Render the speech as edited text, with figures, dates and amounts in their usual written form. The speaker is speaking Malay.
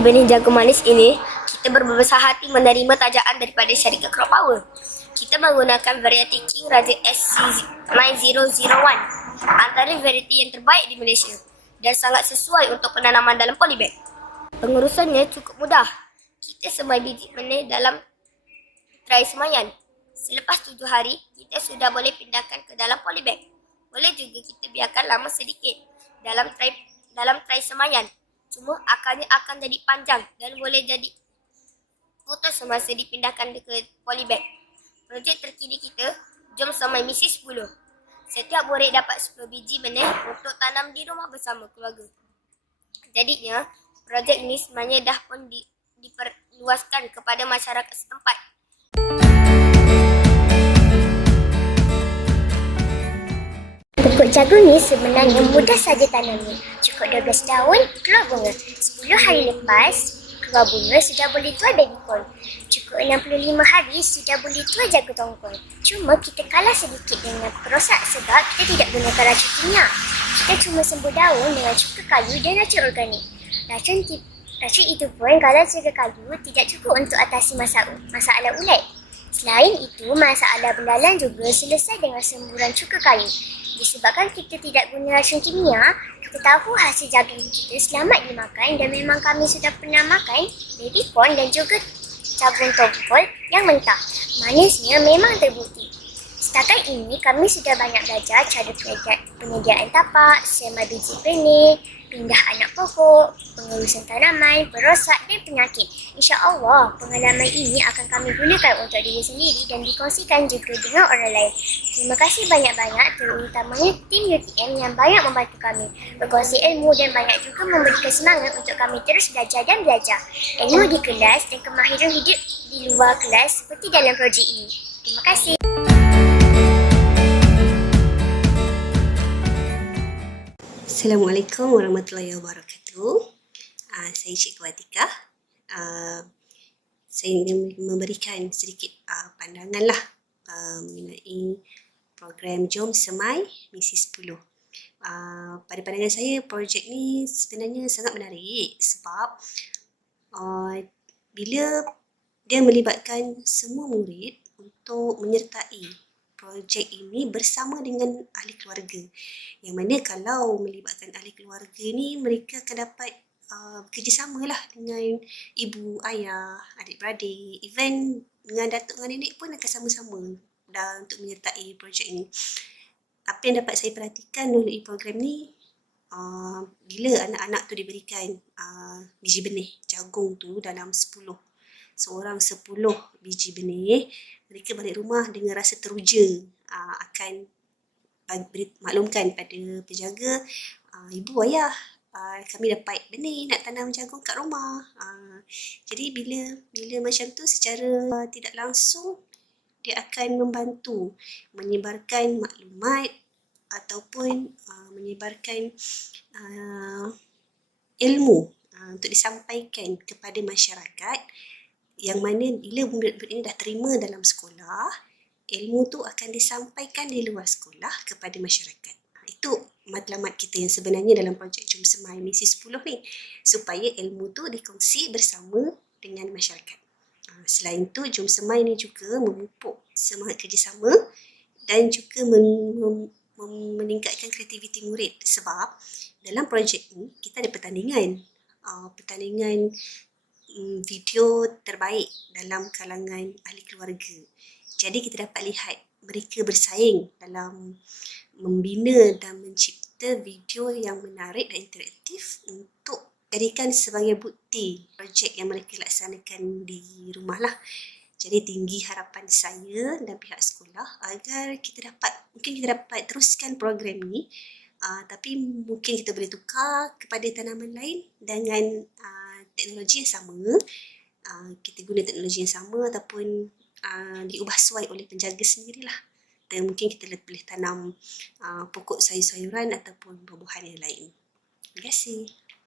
Biji benih jagung manis ini, kita berbesar hati menerima tajaan daripada syarikat Crop Power. Kita menggunakan varieti King Raja SC9001, antara varieti yang terbaik di Malaysia dan sangat sesuai untuk penanaman dalam polybag. Pengurusannya cukup mudah. Kita semai biji benih dalam tray semayan. Selepas 7 hari, kita sudah boleh pindahkan ke dalam polybag. Boleh juga kita biarkan lama sedikit dalam tray semayan. Cuma akarnya akan jadi panjang dan boleh jadi putus semasa dipindahkan ke polybag. Projek terkini kita, jom semai misi 10. Setiap murid dapat 10 biji benih untuk tanam di rumah bersama keluarga. Jadinya, projek ini sebenarnya dah pun diperluaskan kepada masyarakat setempat. Pokok jagung ni sebenarnya mudah saja tanamnya. Cukup 12 tahun, keluar bunga. 10 hari lepas, keluar bunga sudah boleh tuai baby corn. Cukup 65 hari sudah boleh tuai jagung tongkol. Cuma kita kalah sedikit dengan perosak sebab kita tidak gunakan racun kimia. Kita cuma sembur daun dengan cuka kayu dan racun organik. Racun itu pun kalau cuka kayu tidak cukup untuk atasi masalah ulat. Selain itu, masalah belalang juga selesai dengan semburan cuka kayu. Disebabkan kita tidak guna racun kimia, kita tahu hasil jagung kita selamat dimakan dan memang kami sudah pernah makan baby corn dan juga jagung tongkol yang mentah. Manisnya memang terbukti. Setakat ini kami sudah banyak belajar cara penyediaan tapak, semai biji benih, pindah anak pokok, pengurusan tanaman, perosak dan penyakit. InsyaAllah pengalaman ini akan kami gunakan untuk diri sendiri dan dikongsikan juga dengan orang lain. Terima kasih banyak-banyak terutamanya tim UTM yang banyak membantu kami berkongsi ilmu dan banyak juga memberikan semangat untuk kami terus belajar dan belajar ilmu di kelas dan kemahiran hidup di luar kelas seperti dalam projek ini. Terima kasih. Assalamualaikum warahmatullahi wabarakatuh. Saya Cikgu Atika. Saya ingin memberikan sedikit pandangan mengenai program Jom Semai Misi 10. Pada pandangan saya, projek ni sebenarnya sangat menarik sebab bila dia melibatkan semua murid untuk menyertai projek ini bersama dengan ahli keluarga. Yang mana kalau melibatkan ahli keluarga ni, mereka akan dapat bekerjasama dengan ibu, ayah, adik-beradik, even dengan datuk dengan nenek pun akan sama-sama untuk menyertai projek ini. Apa yang dapat saya perhatikan melalui program ni, bila anak-anak tu diberikan biji benih jagung tu dalam 10, seorang 10 biji benih, mereka balik rumah dengan rasa teruja akan maklumkan pada penjaga, ibu, ayah, kami dapat benih nak tanam jagung kat rumah. Jadi bila macam tu, secara tidak langsung dia akan membantu menyebarkan maklumat ataupun menyebarkan ilmu untuk disampaikan kepada masyarakat, yang mana bila murid-murid ini dah terima dalam sekolah, ilmu tu akan disampaikan di luar sekolah kepada masyarakat. Itu matlamat kita yang sebenarnya dalam projek Jom Semai Misi 10 ni, supaya ilmu tu dikongsi bersama dengan masyarakat. Selain tu, Jom Semai ni juga memupuk semangat kerjasama dan juga meningkatkan kreativiti murid, sebab dalam projek ni kita ada pertandingan video terbaik dalam kalangan ahli keluarga. Jadi kita dapat lihat mereka bersaing dalam membina dan mencipta video yang menarik dan interaktif untuk jadikan sebagai bukti projek yang mereka laksanakan di rumah lah. Jadi tinggi harapan saya dan pihak sekolah agar mungkin kita dapat teruskan program ni, tapi mungkin kita boleh tukar kepada tanaman lain dengan teknologi yang sama. Kita guna teknologi yang sama ataupun diubah suai oleh penjaga sendirilah. Dan mungkin kita boleh tanam pokok sayur-sayuran ataupun buah-buahan yang lain. Terima kasih.